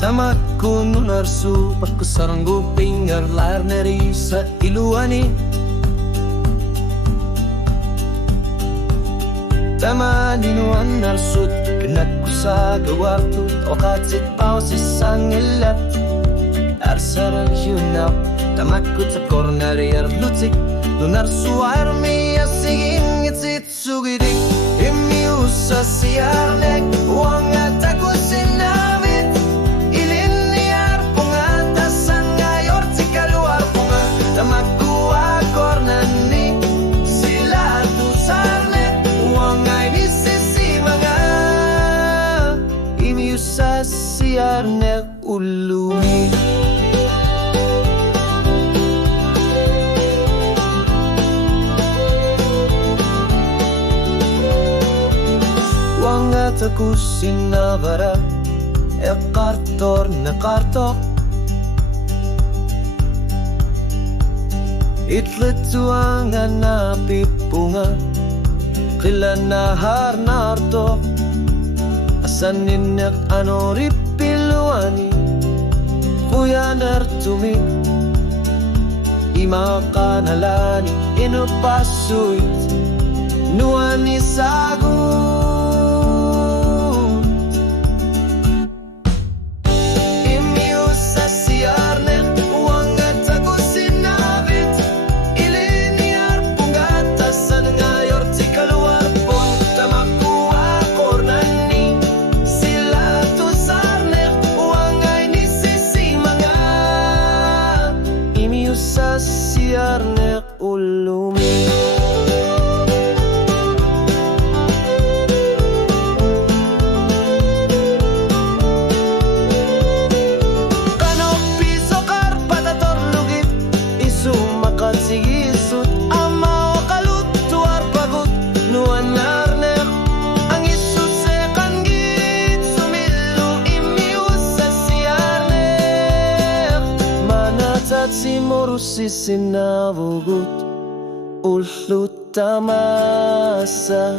Tamatku nunarsu pagkusarang guping arlar neri sa iluani. Tamanin narsut kenat ku sa gawaktu o katsit pao si sangilat arsarang hyunap tamakku sa kornari arlutik nunarsu armi asigin ngitsit sugidik imiusa siarnek uang ataku sinamit ilin niar punga tasan ngayor tikaluar punga tamakku akornani sila tu sarnek uang ay nisisi mga imiusa siarnek ulumi. Aku sinabara kartor na kartok itletuangan na pipunga kilanahar narto asaninek ano ripiluani kuya nartumi imakanalani inupasuit nuani sagu. Siarnek ulumi. Kano piso karpatator lugit isu makat sigisut ama o kalut tuar pagut nuan narnek ang isu sekan git sumilu imius sa siarnek manatat si morusi sinavugut ulut tamasa